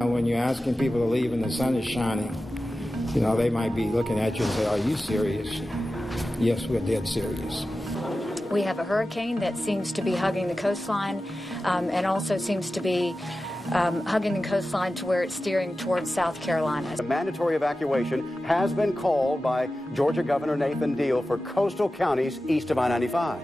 When you're asking people to leave and the sun is shining, you know, they might be looking at you and say, are you serious? Yes, we're dead serious. We have a hurricane that seems to be hugging the coastline and also seems to be hugging the coastline to where it's steering towards South Carolina. A mandatory evacuation has been called by Georgia Governor Nathan Deal for coastal counties east of I-95.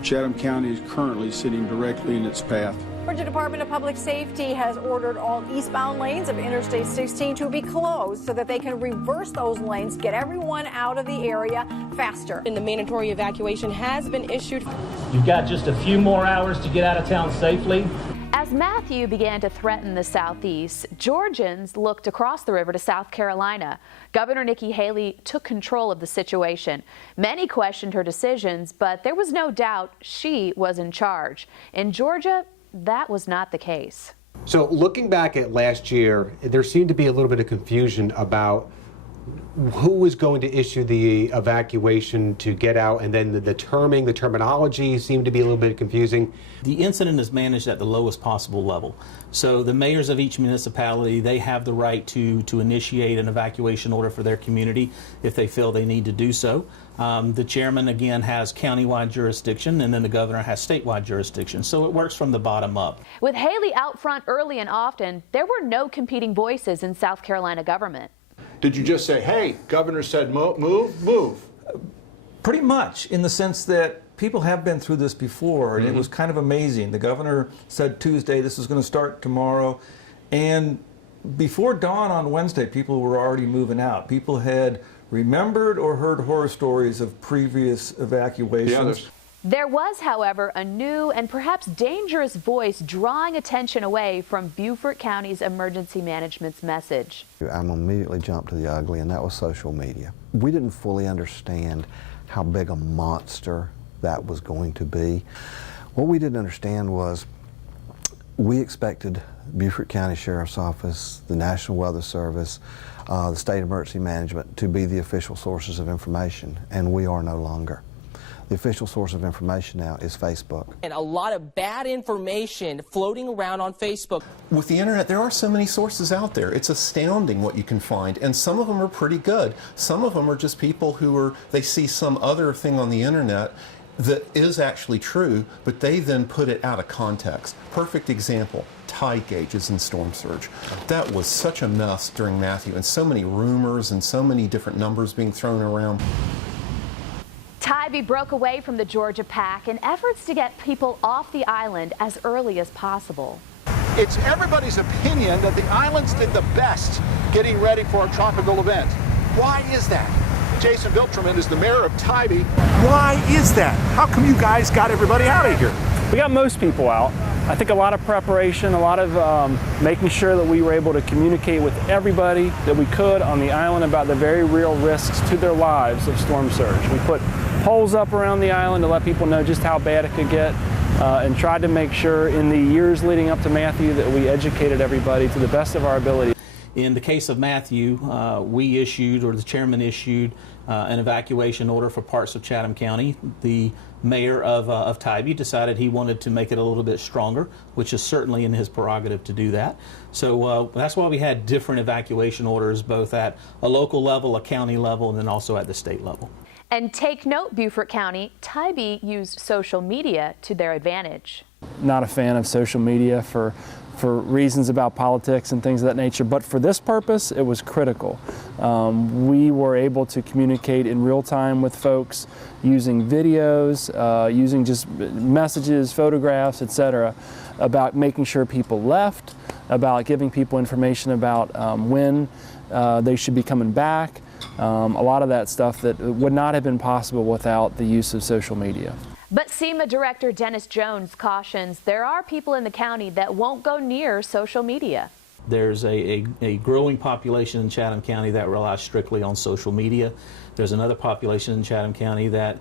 Chatham County is currently sitting directly in its path. Georgia Department of Public Safety has ordered all eastbound lanes of Interstate 16 to be closed so that they can reverse those lanes, get everyone out of the area faster. And the mandatory evacuation has been issued. You've got just a few more hours to get out of town safely. As Matthew began to threaten the southeast, Georgians looked across the river to South Carolina. Governor Nikki Haley took control of the situation. Many questioned her decisions, but there was no doubt she was in charge. In Georgia, that was not the case. So looking back at last year, there seemed to be a little bit of confusion about who was going to issue the evacuation to get out, and then the terminology seemed to be a little bit confusing. The incident is managed at the lowest possible level. So the mayors of each municipality, they have the right to initiate an evacuation order for their community if they feel they need to do so. The chairman, again, has countywide jurisdiction, and then the governor has statewide jurisdiction. So it works from the bottom up. With Haley out front early and often, there were no competing voices in South Carolina government. Did you just say, hey, governor said move? Pretty much, in the sense that people have been through this before, and it was kind of amazing. The governor said Tuesday, this is going to start tomorrow, and before dawn on Wednesday, people were already moving out. People had remembered or heard horror stories of previous evacuations. There was, however, a new and perhaps dangerous voice drawing attention away from Beaufort County's emergency management's message. I'm immediately jumped to the ugly, and that was social media. We didn't fully understand how big a monster that was going to be. What we didn't understand was we expected Beaufort County Sheriff's Office, the National Weather Service, the State Emergency Management to be the official sources of information, and we are no longer. The official source of information now is Facebook. And a lot of bad information floating around on Facebook. With the internet, there are so many sources out there. It's astounding what you can find, and some of them are pretty good. Some of them are just people they see some other thing on the internet that is actually true, but they then put it out of context. Perfect example, tide gauges in storm surge. That was such a mess during Matthew, and so many rumors and so many different numbers being thrown around. Tybee broke away from the Georgia pack in efforts to get people off the island as early as possible. It's everybody's opinion that the islands did the best getting ready for a tropical event. Why is that? Jason Viltruman is the mayor of Tybee. Why is that? How come you guys got everybody out of here? We got most people out. I think a lot of preparation, a lot of making sure that we were able to communicate with everybody that we could on the island about the very real risks to their lives of storm surge. We put poles up around the island to let people know just how bad it could get, and tried to make sure in the years leading up to Matthew that we educated everybody to the best of our ability. In the case of Matthew, we issued, or the chairman issued, an evacuation order for parts of Chatham County. The mayor of Tybee decided he wanted to make it a little bit stronger, which is certainly in his prerogative to do that. So that's why we had different evacuation orders, both at a local level, a county level, and then also at the state level. And take note, Beaufort County, Tybee used social media to their advantage. Not a fan of social media for reasons about politics and things of that nature, but for this purpose, it was critical. We were able to communicate in real time with folks using videos, using just messages, photographs, etc., about making sure people left, about giving people information about when they should be coming back. A lot of that stuff that would not have been possible without the use of social media. But SEMA Director Dennis Jones cautions there are people in the county that won't go near social media. There's a growing population in Chatham County that relies strictly on social media. There's another population in Chatham County that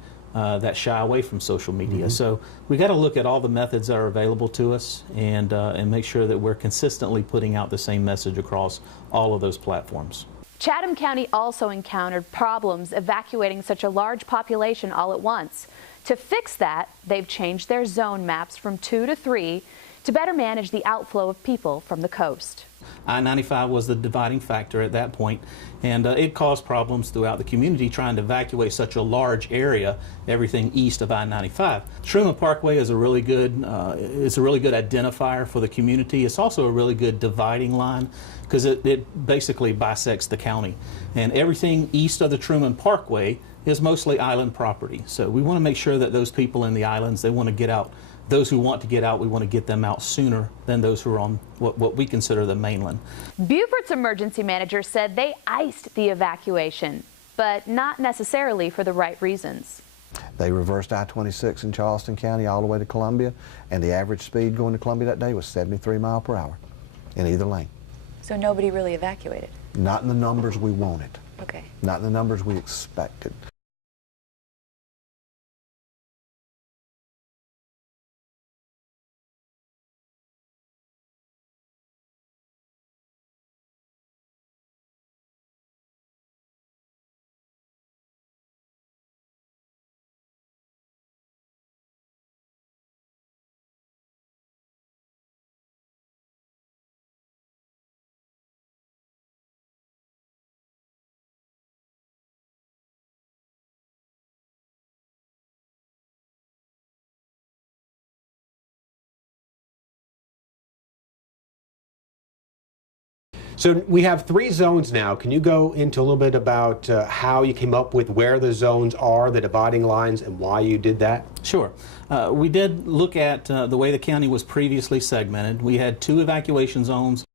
shy away from social media. So we got to look at all the methods that are available to us and make sure that we're consistently putting out the same message across all of those platforms. Chatham County also encountered problems evacuating such a large population all at once. To fix that, they've changed their zone maps from 2 to 3 to better manage the outflow of people from the coast. I-95 was the dividing factor at that point, and it caused problems throughout the community trying to evacuate such a large area, everything east of I-95. Truman Parkway is a really good identifier for the community. It's also a really good dividing line because it basically bisects the county, and everything east of the Truman Parkway is mostly island property. So we want to make sure that those people in the islands, they want to get out. Those who want to get out, we want to get them out sooner than those who are on what we consider the mainland. Beaufort's emergency manager said they iced the evacuation, but not necessarily for the right reasons. They reversed I-26 in Charleston County all the way to Columbia, and the average speed going to Columbia that day was 73 miles per hour in either lane. So nobody really evacuated? Not in the numbers we wanted. Okay. Not in the numbers we expected. So we have 3 zones now. Can you go into a little bit about how you came up with where the zones are, the dividing lines, and why you did that? Sure. We did look at the way the county was previously segmented. We had 2 evacuation zones